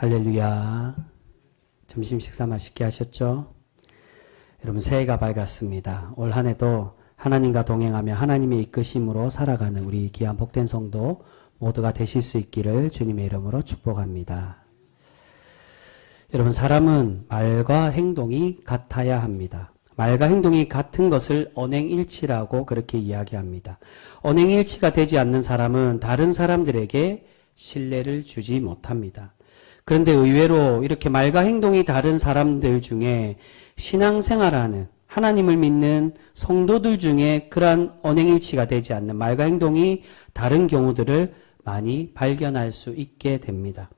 할렐루야. 점심 식사 맛있게 하셨죠? 여러분 새해가 밝았습니다. 올 한 해도 하나님과 동행하며 하나님의 이끄심으로 살아가는 우리 귀한 복된 성도 모두가 되실 수 있기를 주님의 이름으로 축복합니다. 여러분 사람은 말과 행동이 같아야 합니다. 말과 행동이 같은 것을 언행일치라고 그렇게 이야기합니다. 언행일치가 되지 않는 사람은 다른 사람들에게 신뢰를 주지 못합니다. 그런데 의외로 이렇게 말과 행동이 다른 사람들 중에 신앙생활하는 하나님을 믿는 성도들 중에 그러한 언행일치가 되지 않는 말과 행동이 다른 경우들을 많이 발견할 수 있게 됩니다.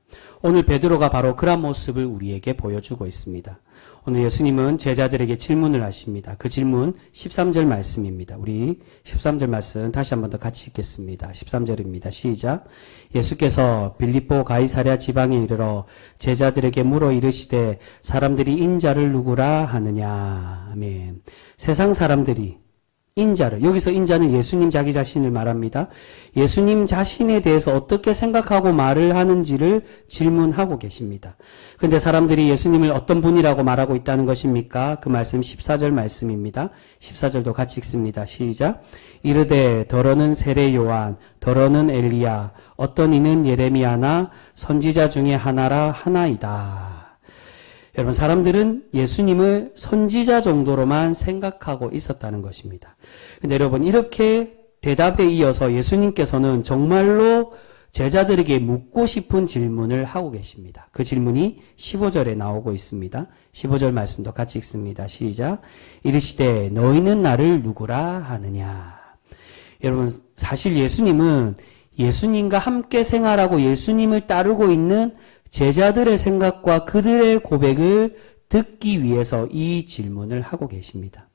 오늘 베드로가 바로 그런 모습을 우리에게 보여주고 있습니다. 오늘 예수님은 제자들에게 질문을 하십니다. 그 질문 13절 말씀입니다. 우리 13절 말씀 다시 한 번 더 같이 읽겠습니다. 13절입니다. 시작. 예수께서 빌립보 가이사랴 지방에 이르러 제자들에게 물어 이르시되 사람들이 인자를 누구라 하느냐. 아멘. 세상 사람들이 인자를, 여기서 인자는 예수님 자기 자신을 말합니다. 예수님 자신에 대해서 어떻게 생각하고 말을 하는지를 질문하고 계십니다. 그런데 사람들이 예수님을 어떤 분이라고 말하고 있다는 것입니까? 그 말씀 14절 말씀입니다. 14절도 같이 읽습니다. 시작. 이르되 더러는 세례 요한, 더러는 엘리야, 어떤 이는 예레미야나 선지자 중에 하나라 하나이다. 여러분 사람들은 예수님을 선지자 정도로만 생각하고 있었다는 것입니다. 근데 여러분 이렇게 대답에 이어서 예수님께서는 정말로 제자들에게 묻고 싶은 질문을 하고 계십니다. 그 질문이 15절에 나오고 있습니다. 15절 말씀도 같이 읽습니다. 시작. 이르시되 너희는 나를 누구라 하느냐. 여러분 사실 예수님은 예수님과 함께 생활하고 예수님을 따르고 있는 제자들의 생각과 그들의 고백을 듣기 위해서 이 질문을 하고 계십니다.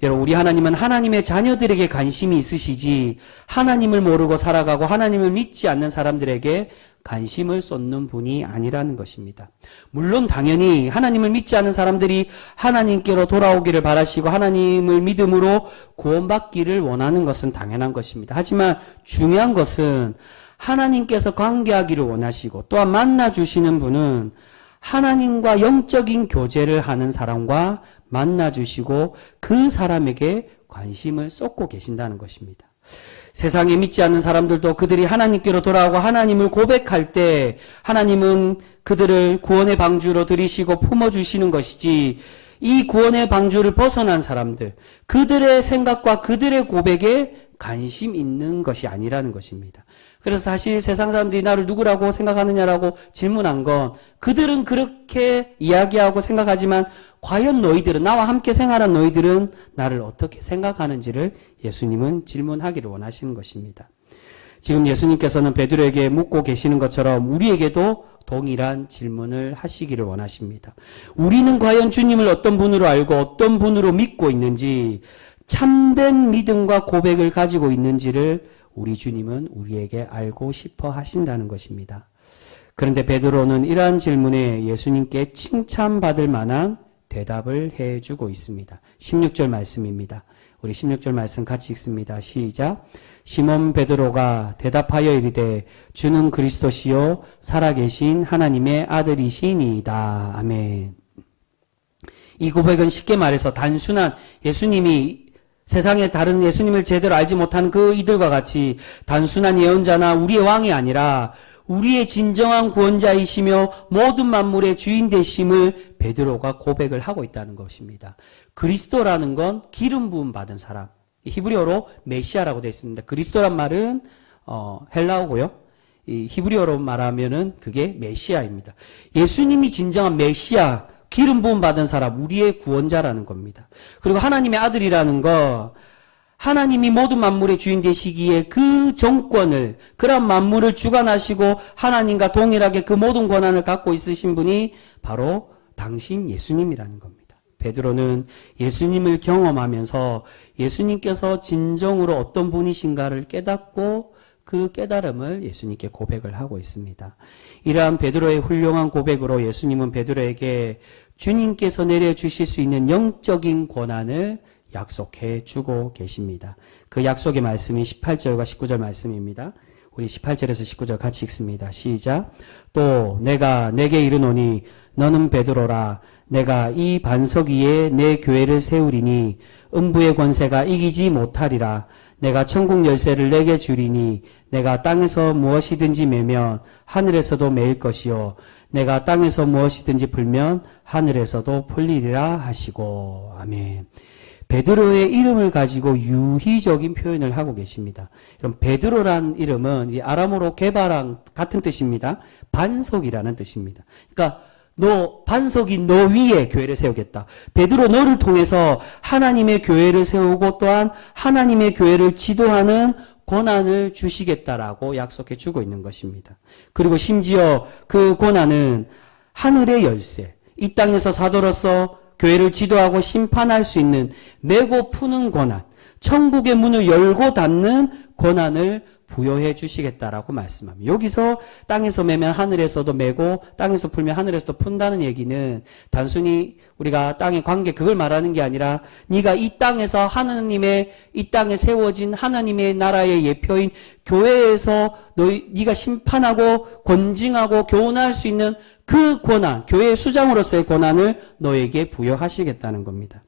여러분 우리 하나님은 하나님의 자녀들에게 관심이 있으시지 하나님을 모르고 살아가고 하나님을 믿지 않는 사람들에게 관심을 쏟는 분이 아니라는 것입니다. 물론 당연히 하나님을 믿지 않는 사람들이 하나님께로 돌아오기를 바라시고 하나님을 믿음으로 구원받기를 원하는 것은 당연한 것입니다. 하지만 중요한 것은 하나님께서 관계하기를 원하시고 또한 만나주시는 분은 하나님과 영적인 교제를 하는 사람과 만나주시고 그 사람에게 관심을 쏟고 계신다는 것입니다. 세상에 믿지 않는 사람들도 그들이 하나님께로 돌아오고 하나님을 고백할 때 하나님은 그들을 구원의 방주로 들이시고 품어주시는 것이지 이 구원의 방주를 벗어난 사람들, 그들의 생각과 그들의 고백에 관심 있는 것이 아니라는 것입니다. 그래서 사실 세상 사람들이 나를 누구라고 생각하느냐라고 질문한 건 그들은 그렇게 이야기하고 생각하지만 과연 너희들은, 나와 함께 생활한 너희들은 나를 어떻게 생각하는지를 예수님은 질문하기를 원하시는 것입니다. 지금 예수님께서는 베드로에게 묻고 계시는 것처럼 우리에게도 동일한 질문을 하시기를 원하십니다. 우리는 과연 주님을 어떤 분으로 알고 어떤 분으로 믿고 있는지, 참된 믿음과 고백을 가지고 있는지를 우리 주님은 우리에게 알고 싶어 하신다는 것입니다. 그런데 베드로는 이러한 질문에 예수님께 칭찬받을 만한 대답을 해주고 있습니다. 16절 말씀입니다. 우리 16절 말씀 같이 읽습니다. 시작. 시몬 베드로가 대답하여 이르되 주는 그리스도시요 살아계신 하나님의 아들이시니이다. 아멘. 이 고백은 쉽게 말해서 단순한 예수님이 세상에 다른 예수님을 제대로 알지 못하는 그 이들과 같이 단순한 예언자나 우리의 왕이 아니라 우리의 진정한 구원자이시며 모든 만물의 주인 되심을 베드로가 고백을 하고 있다는 것입니다. 그리스도라는 건 기름 부음 받은 사람, 히브리어로 메시아라고 되어 있습니다. 그리스도란 말은 헬라어고요. 이 히브리어로 말하면은 그게 메시아입니다. 예수님이 진정한 메시아, 기름 부음 받은 사람, 우리의 구원자라는 겁니다. 그리고 하나님의 아들이라는 거, 하나님이 모든 만물의 주인 되시기에 그 정권을, 그런 만물을 주관하시고 하나님과 동일하게 그 모든 권한을 갖고 있으신 분이 바로 당신 예수님이라는 겁니다. 베드로는 예수님을 경험하면서 예수님께서 진정으로 어떤 분이신가를 깨닫고 그 깨달음을 예수님께 고백을 하고 있습니다. 이러한 베드로의 훌륭한 고백으로 예수님은 베드로에게 주님께서 내려주실 수 있는 영적인 권한을 약속해 주고 계십니다. 그 약속의 말씀이 18절과 19절 말씀입니다. 우리 18절에서 19절 같이 읽습니다. 시작. 또 내가 내게 이르노니 너는 베드로라. 내가 이 반석 위에 내 교회를 세우리니 음부의 권세가 이기지 못하리라. 내가 천국 열쇠를 내게 주리니 내가 땅에서 무엇이든지 매면 하늘에서도 매일 것이요 내가 땅에서 무엇이든지 풀면 하늘에서도 풀리리라 하시고. 아멘. 베드로의 이름을 가지고 유희적인 표현을 하고 계십니다. 그럼 베드로란 이름은 이 아람어로 게바랑 같은 뜻입니다. 반석이라는 뜻입니다. 그러니까 반석이 너 위에 교회를 세우겠다. 베드로 너를 통해서 하나님의 교회를 세우고 또한 하나님의 교회를 지도하는 권한을 주시겠다라고 약속해 주고 있는 것입니다. 그리고 심지어 그 권한은 하늘의 열쇠, 이 땅에서 사도로서 교회를 지도하고 심판할 수 있는 메고 푸는 권한, 천국의 문을 열고 닫는 권한을 부여해 주시겠다라고 말씀합니다. 여기서 땅에서 매면 하늘에서도 매고 땅에서 풀면 하늘에서도 푼다는 얘기는 단순히 우리가 땅의 관계 그걸 말하는 게 아니라 네가 이 땅에서 하나님의 이 땅에 세워진 하나님의 나라의 예표인 교회에서 네가 심판하고 권징하고 교훈할 수 있는 그 권한, 교회의 수장으로서의 권한을 너에게 부여하시겠다는 겁니다.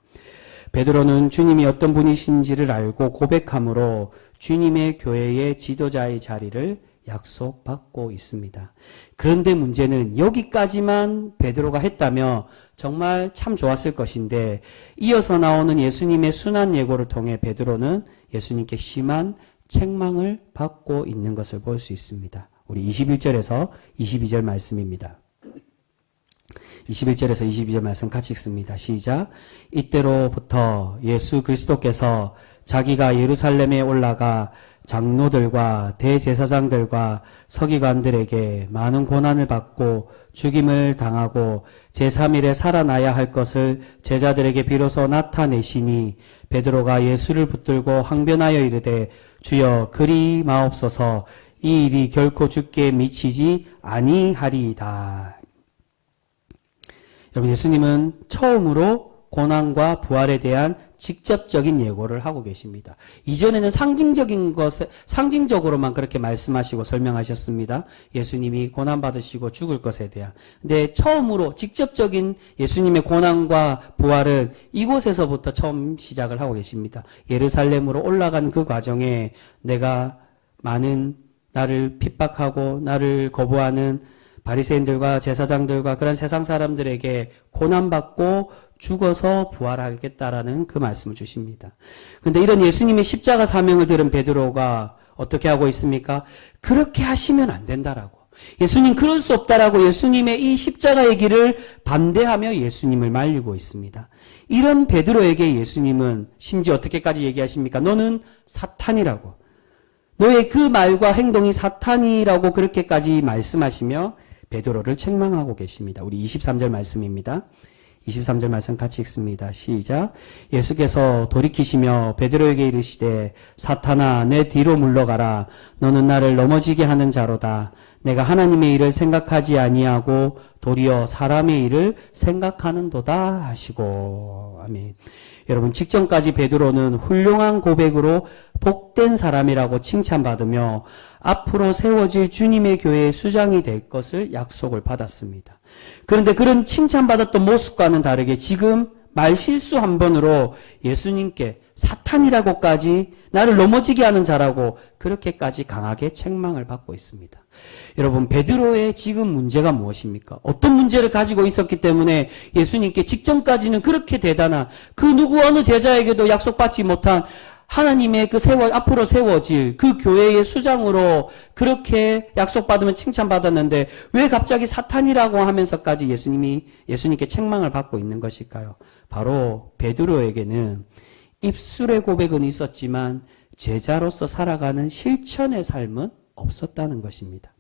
베드로는 주님이 어떤 분이신지를 알고 고백함으로 주님의 교회의 지도자의 자리를 약속받고 있습니다. 그런데 문제는 여기까지만 베드로가 했다면 정말 참 좋았을 것인데 이어서 나오는 예수님의 순환 예고를 통해 베드로는 예수님께 심한 책망을 받고 있는 것을 볼 수 있습니다. 우리 21절에서 22절 말씀입니다. 21절에서 22절 말씀 같이 읽습니다. 시작. 이때로부터 예수 그리스도께서 자기가 예루살렘에 올라가 장로들과 대제사장들과 서기관들에게 많은 고난을 받고 죽임을 당하고 제3일에 살아나야 할 것을 제자들에게 비로소 나타내시니 베드로가 예수를 붙들고 항변하여 이르되 주여 그리 마옵소서 이 일이 결코 주께 미치지 아니하리이다. 여러분, 예수님은 처음으로 고난과 부활에 대한 직접적인 예고를 하고 계십니다. 이전에는 상징적으로만 그렇게 말씀하시고 설명하셨습니다. 예수님이 고난받으시고 죽을 것에 대한. 근데 처음으로 직접적인 예수님의 고난과 부활은 이곳에서부터 처음 시작을 하고 계십니다. 예루살렘으로 올라간 그 과정에 내가 많은 나를 핍박하고 나를 거부하는 바리새인들과 제사장들과 그런 세상 사람들에게 고난받고 죽어서 부활하겠다라는 그 말씀을 주십니다. 그런데 이런 예수님의 십자가 사명을 들은 베드로가 어떻게 하고 있습니까? 그렇게 하시면 안 된다라고. 예수님 그럴 수 없다라고 예수님의 이 십자가의 길을 반대하며 예수님을 말리고 있습니다. 이런 베드로에게 예수님은 심지어 어떻게까지 얘기하십니까? 너는 사탄이라고. 너의 그 말과 행동이 사탄이라고 그렇게까지 말씀하시며 베드로를 책망하고 계십니다. 우리 23절 말씀입니다. 23절 말씀 같이 읽습니다. 시작. 예수께서 돌이키시며 베드로에게 이르시되 사탄아 내 뒤로 물러가라. 너는 나를 넘어지게 하는 자로다. 내가 하나님의 일을 생각하지 아니하고 도리어 사람의 일을 생각하는도다 하시고. 아멘. 여러분, 직전까지 베드로는 훌륭한 고백으로 복된 사람이라고 칭찬받으며 앞으로 세워질 주님의 교회의 수장이 될 것을 약속을 받았습니다. 그런데 그런 칭찬받았던 모습과는 다르게 지금 말실수 한 번으로 예수님께 사탄이라고까지 나를 넘어지게 하는 자라고 그렇게까지 강하게 책망을 받고 있습니다. 여러분, 베드로의 지금 문제가 무엇입니까? 어떤 문제를 가지고 있었기 때문에 예수님께 직전까지는 그렇게 대단한 그 누구 어느 제자에게도 약속받지 못한 하나님의 그 앞으로 세워질 그 교회의 수장으로 그렇게 약속받으면 칭찬받았는데 왜 갑자기 사탄이라고 하면서까지 예수님께 책망을 받고 있는 것일까요? 바로 베드로에게는 입술의 고백은 있었지만 제자로서 살아가는 실천의 삶은 없었다는 것입니다.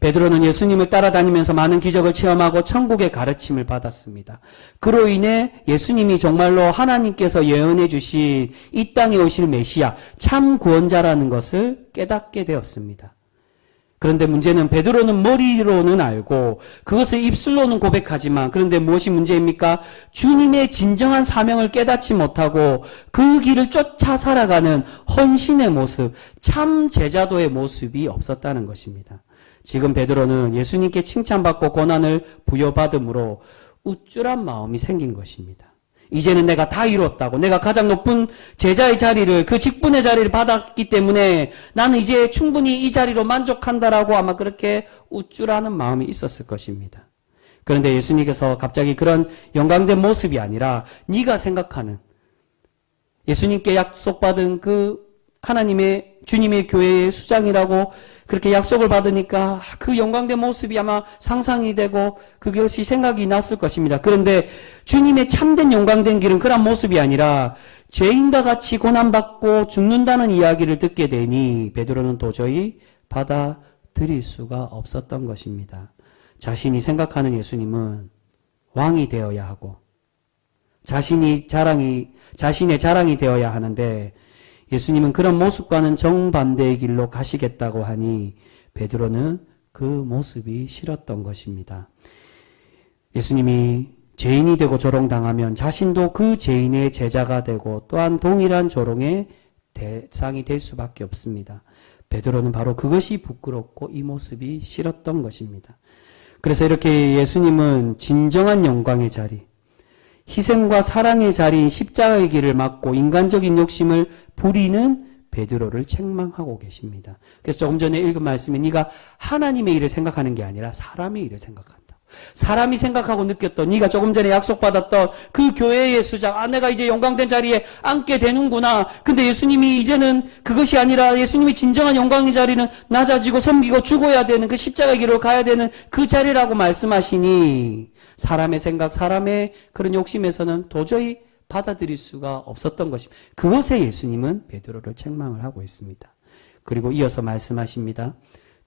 베드로는 예수님을 따라다니면서 많은 기적을 체험하고 천국의 가르침을 받았습니다. 그로 인해 예수님이 정말로 하나님께서 예언해 주신 이 땅에 오실 메시아, 참 구원자라는 것을 깨닫게 되었습니다. 그런데 문제는 베드로는 머리로는 알고 그것을 입술로는 고백하지만 그런데 무엇이 문제입니까? 주님의 진정한 사명을 깨닫지 못하고 그 길을 쫓아 살아가는 헌신의 모습, 참 제자도의 모습이 없었다는 것입니다. 지금 베드로는 예수님께 칭찬받고 고난을 부여받음으로 우쭐한 마음이 생긴 것입니다. 이제는 내가 다 이뤘다고, 내가 가장 높은 제자의 자리를, 그 직분의 자리를 받았기 때문에 나는 이제 충분히 이 자리로 만족한다라고 아마 그렇게 우쭐하는 마음이 있었을 것입니다. 그런데 예수님께서 갑자기 그런 영광된 모습이 아니라 네가 생각하는, 예수님께 약속받은 그 하나님의 주님의 교회의 수장이라고 그렇게 약속을 받으니까 그 영광된 모습이 아마 상상이 되고 그것이 생각이 났을 것입니다. 그런데 주님의 참된 영광된 길은 그런 모습이 아니라 죄인과 같이 고난받고 죽는다는 이야기를 듣게 되니 베드로는 도저히 받아들일 수가 없었던 것입니다. 자신이 생각하는 예수님은 왕이 되어야 하고 자신의 자랑이 되어야 하는데 예수님은 그런 모습과는 정반대의 길로 가시겠다고 하니 베드로는 그 모습이 싫었던 것입니다. 예수님이 죄인이 되고 조롱당하면 자신도 그 죄인의 제자가 되고 또한 동일한 조롱의 대상이 될 수밖에 없습니다. 베드로는 바로 그것이 부끄럽고 이 모습이 싫었던 것입니다. 그래서 이렇게 예수님은 진정한 영광의 자리, 희생과 사랑의 자리인 십자가의 길을 막고 인간적인 욕심을 부리는 베드로를 책망하고 계십니다. 그래서 조금 전에 읽은 말씀에 네가 하나님의 일을 생각하는 게 아니라 사람의 일을 생각한다. 사람이 생각하고 느꼈던, 네가 조금 전에 약속받았던 그 교회의 수장, 내가 이제 영광된 자리에 앉게 되는구나. 근데 예수님이 이제는 그것이 아니라 예수님이 진정한 영광의 자리는 낮아지고 섬기고 죽어야 되는 그 십자가의 길로 가야 되는 그 자리라고 말씀하시니 사람의 생각, 사람의 그런 욕심에서는 도저히 받아들일 수가 없었던 것입니다. 그것에 예수님은 베드로를 책망을 하고 있습니다. 그리고 이어서 말씀하십니다.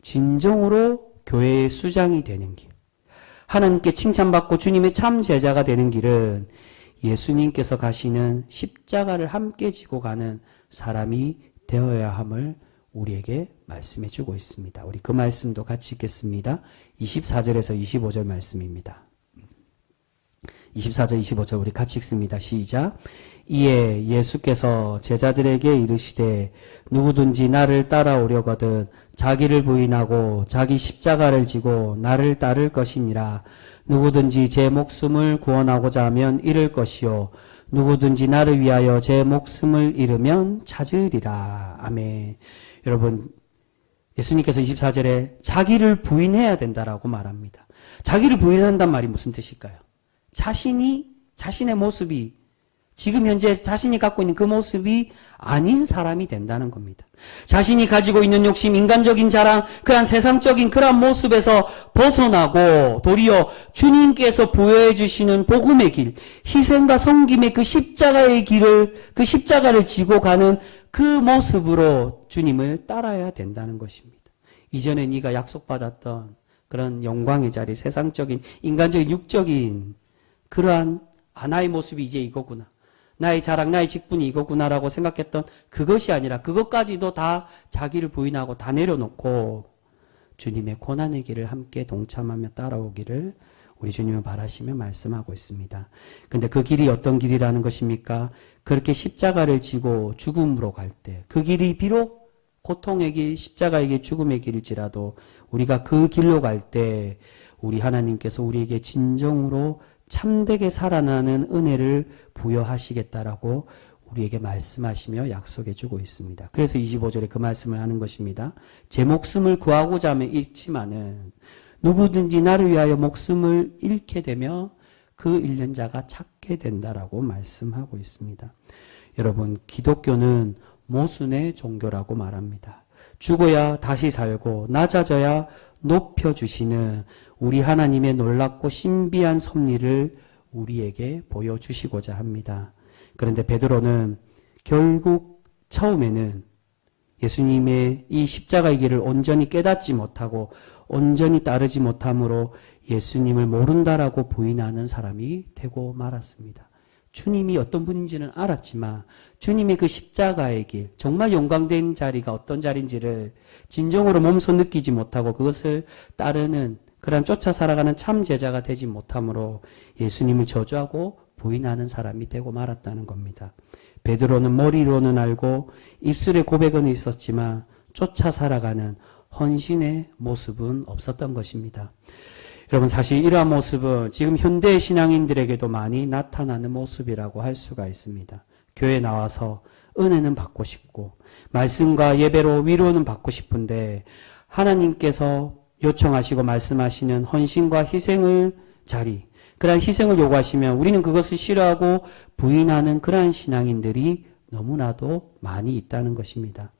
진정으로 교회의 수장이 되는 길, 하나님께 칭찬받고 주님의 참 제자가 되는 길은 예수님께서 가시는 십자가를 함께 지고 가는 사람이 되어야 함을 우리에게 말씀해 주고 있습니다. 우리 그 말씀도 같이 읽겠습니다. 24절에서 25절 말씀입니다. 24절 25절 우리 같이 읽습니다. 시작. 이에 예수께서 제자들에게 이르시되 누구든지 나를 따라오려거든 자기를 부인하고 자기 십자가를 지고 나를 따를 것이니라. 누구든지 제 목숨을 구원하고자 하면 잃을 것이요 누구든지 나를 위하여 제 목숨을 잃으면 찾으리라. 아멘. 여러분, 예수님께서 24절에 자기를 부인해야 된다라고 말합니다. 자기를 부인한단 말이 무슨 뜻일까요? 자신의 모습이 지금 현재 자신이 갖고 있는 그 모습이 아닌 사람이 된다는 겁니다. 자신이 가지고 있는 욕심, 인간적인 자랑, 그런 세상적인 그런 모습에서 벗어나고 도리어 주님께서 부여해 주시는 복음의 길, 희생과 섬김의 그 십자가의 길을, 그 십자가를 지고 가는 그 모습으로 주님을 따라야 된다는 것입니다. 이전에 네가 약속받았던 그런 영광의 자리, 세상적인, 인간적인, 육적인 그러한 나의 모습이 이제 이거구나. 나의 자랑, 나의 직분이 이거구나라고 생각했던 그것이 아니라 그것까지도 다 자기를 부인하고 다 내려놓고 주님의 고난의 길을 함께 동참하며 따라오기를 우리 주님은 바라시며 말씀하고 있습니다. 근데 그 길이 어떤 길이라는 것입니까? 그렇게 십자가를 지고 죽음으로 갈 때 그 길이 비록 고통의 길, 십자가의 길, 죽음의 길일지라도 우리가 그 길로 갈 때 우리 하나님께서 우리에게 진정으로 참되게 살아나는 은혜를 부여하시겠다라고 우리에게 말씀하시며 약속해 주고 있습니다. 그래서 25절에 그 말씀을 하는 것입니다. 제 목숨을 구하고자 하면 잃지만은 누구든지 나를 위하여 목숨을 잃게 되며 그 잃는 자가 찾게 된다라고 말씀하고 있습니다. 여러분, 기독교는 모순의 종교라고 말합니다. 죽어야 다시 살고 낮아져야 높여주시는 우리 하나님의 놀랍고 신비한 섭리를 우리에게 보여주시고자 합니다. 그런데 베드로는 결국 처음에는 예수님의 이 십자가의 길을 온전히 깨닫지 못하고 온전히 따르지 못함으로 예수님을 모른다라고 부인하는 사람이 되고 말았습니다. 주님이 어떤 분인지는 알았지만 주님의 그 십자가의 길, 정말 영광된 자리가 어떤 자리인지를 진정으로 몸소 느끼지 못하고 그것을 따르는 그런 쫓아 살아가는 참 제자가 되지 못함으로 예수님을 저주하고 부인하는 사람이 되고 말았다는 겁니다. 베드로는 머리로는 알고 입술에 고백은 있었지만 쫓아 살아가는 헌신의 모습은 없었던 것입니다. 여러분, 사실 이러한 모습은 지금 현대 신앙인들에게도 많이 나타나는 모습이라고 할 수가 있습니다. 교회 나와서 은혜는 받고 싶고 말씀과 예배로 위로는 받고 싶은데 하나님께서 요청하시고 말씀하시는 헌신과 희생을 그러한 희생을 요구하시면 우리는 그것을 싫어하고 부인하는 그러한 신앙인들이 너무나도 많이 있다는 것입니다.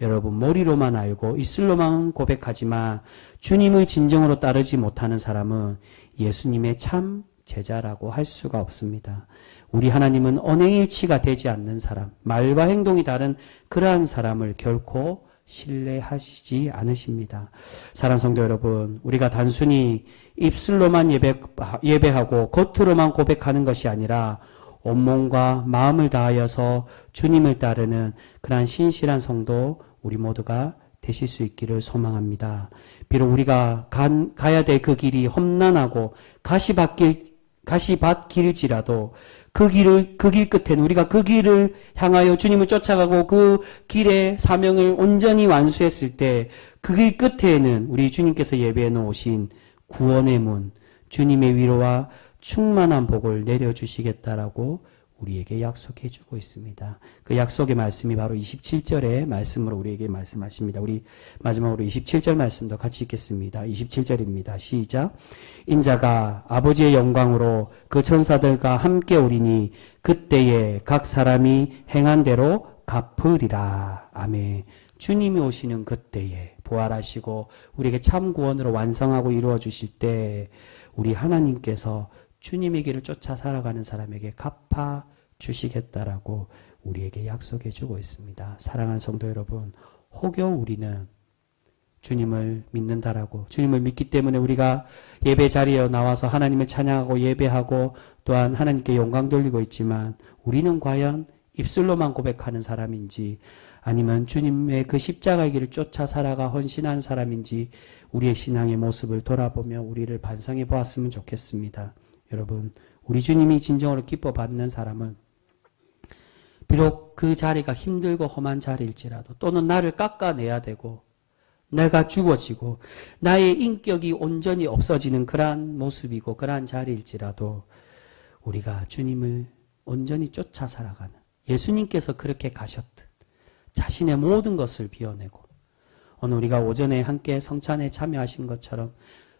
여러분, 머리로만 알고 입술로만 고백하지만 주님을 진정으로 따르지 못하는 사람은 예수님의 참 제자라고 할 수가 없습니다. 우리 하나님은 언행일치가 되지 않는 사람, 말과 행동이 다른 그러한 사람을 결코 신뢰하시지 않으십니다. 사랑하는 성도 여러분, 우리가 단순히 입술로만 예배하고 겉으로만 고백하는 것이 아니라 온몸과 마음을 다하여서 주님을 따르는 그러한 신실한 성도 우리 모두가 되실 수 있기를 소망합니다. 비록 우리가 가야 될 그 길이 험난하고 가시밭길일지라도 그 길 끝에는 우리가 그 길을 향하여 주님을 쫓아가고 그 길의 사명을 온전히 완수했을 때 그 길 끝에는 우리 주님께서 예배해 놓으신 구원의 문, 주님의 위로와 충만한 복을 내려주시겠다라고 우리에게 약속해 주고 있습니다. 그 약속의 말씀이 바로 27절의 말씀으로 우리에게 말씀하십니다. 우리 마지막으로 27절 말씀도 같이 읽겠습니다. 27절입니다. 시작. 인자가 아버지의 영광으로 그 천사들과 함께 오리니 그때에 각 사람이 행한 대로 갚으리라. 아멘. 주님이 오시는 그때에 부활하시고 우리에게 참 구원으로 완성하고 이루어 주실 때 우리 하나님께서 주님의 길을 쫓아 살아가는 사람에게 갚아 주시겠다라고 우리에게 약속해 주고 있습니다. 사랑하는 성도 여러분, 혹여 우리는 주님을 믿는다라고, 주님을 믿기 때문에 우리가 예배 자리에 나와서 하나님을 찬양하고 예배하고 또한 하나님께 영광 돌리고 있지만 우리는 과연 입술로만 고백하는 사람인지 아니면 주님의 그 십자가의 길을 쫓아 살아가 헌신한 사람인지 우리의 신앙의 모습을 돌아보며 우리를 반성해 보았으면 좋겠습니다. 여러분, 우리 주님이 진정으로 기뻐 받는 사람은 비록 그 자리가 힘들고 험한 자리일지라도 또는 나를 깎아내야 되고 내가 죽어지고 나의 인격이 온전히 없어지는 그러한 모습이고 그러한 자리일지라도 우리가 주님을 온전히 쫓아 살아가는, 예수님께서 그렇게 가셨듯 자신의 모든 것을 비워내고 오늘 우리가 오전에 함께 성찬에 참여하신 것처럼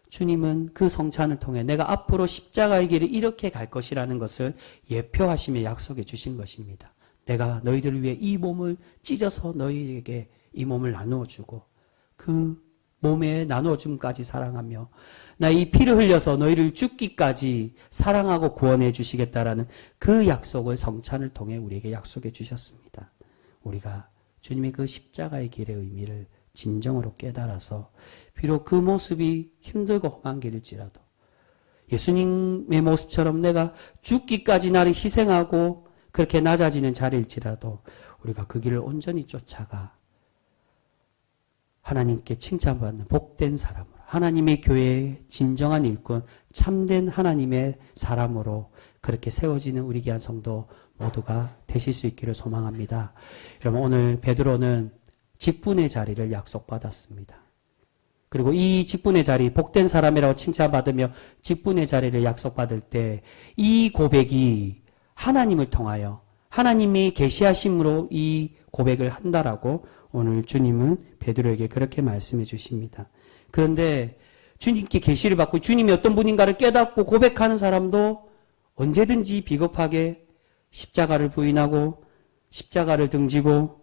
주님은 그 성찬을 통해 내가 앞으로 십자가의 길을 이렇게 갈 것이라는 것을 예표하시며 약속해 주신 것입니다. 내가 너희들을 위해 이 몸을 찢어서 너희에게 이 몸을 나누어 주고 그 몸의 나누어줌까지 사랑하며 나 이 피를 흘려서 너희를 죽기까지 사랑하고 구원해 주시겠다라는 그 약속을 성찬을 통해 우리에게 약속해 주셨습니다. 우리가 주님의 그 십자가의 길의 의미를 진정으로 깨달아서 비록 그 모습이 힘들고 험한 길일지라도 예수님의 모습처럼 내가 죽기까지 나를 희생하고 그렇게 낮아지는 자리일지라도 우리가 그 길을 온전히 쫓아가 하나님께 칭찬받는 복된 사람으로, 하나님의 교회의 진정한 일꾼, 참된 하나님의 사람으로 그렇게 세워지는 우리 귀한 성도 모두가 되실 수 있기를 소망합니다. 여러분, 오늘 베드로는 직분의 자리를 약속받았습니다. 그리고 이 직분의 자리, 복된 사람이라고 칭찬받으며 직분의 자리를 약속받을 때 이 고백이 하나님을 통하여 하나님이 계시하심으로 이 고백을 한다라고 오늘 주님은 베드로에게 그렇게 말씀해 주십니다. 그런데 주님께 계시를 받고 주님이 어떤 분인가를 깨닫고 고백하는 사람도 언제든지 비겁하게 십자가를 부인하고 십자가를 등지고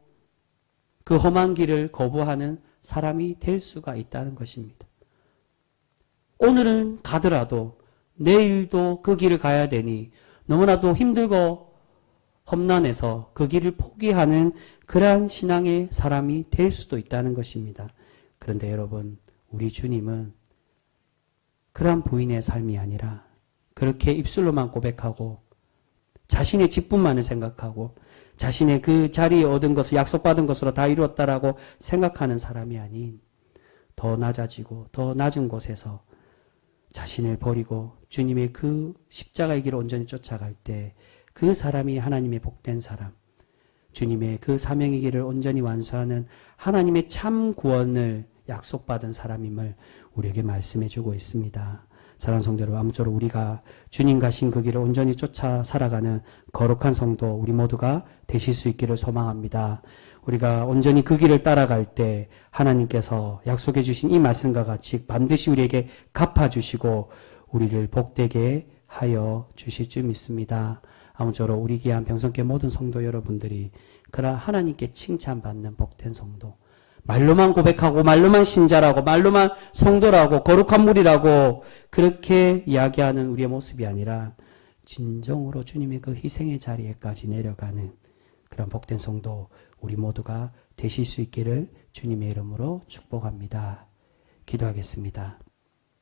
그 험한 길을 거부하는 사람이 될 수가 있다는 것입니다. 오늘은 가더라도 내일도 그 길을 가야 되니 너무나도 힘들고 험난해서 그 길을 포기하는 그러한 신앙의 사람이 될 수도 있다는 것입니다. 그런데 여러분, 우리 주님은 그러한 부인의 삶이 아니라 그렇게 입술로만 고백하고 자신의 직분만을 생각하고 자신의 그 자리에 얻은 것을 약속받은 것으로 다 이루었다라고 생각하는 사람이 아닌 더 낮아지고 더 낮은 곳에서 자신을 버리고 주님의 그 십자가의 길을 온전히 쫓아갈 때 그 사람이 하나님의 복된 사람, 주님의 그 사명의 길을 온전히 완수하는 하나님의 참 구원을 약속받은 사람임을 우리에게 말씀해 주고 있습니다. 사랑하는 성도 여러분, 아무쪼록 우리가 주님 가신 그 길을 온전히 쫓아 살아가는 거룩한 성도 우리 모두가 되실 수 있기를 소망합니다. 우리가 온전히 그 길을 따라갈 때 하나님께서 약속해 주신 이 말씀과 같이 반드시 우리에게 갚아주시고 우리를 복되게 하여 주실 줄 믿습니다. 아무쪼록 우리 귀한 병성교 모든 성도 여러분들이 그러나 하나님께 칭찬받는 복된 성도, 말로만 고백하고 말로만 신자라고 말로만 성도라고 거룩한 무리라고 그렇게 이야기하는 우리의 모습이 아니라 진정으로 주님의 그 희생의 자리에까지 내려가는 그런 복된 성도 우리 모두가 되실 수 있기를 주님의 이름으로 축복합니다. 기도하겠습니다.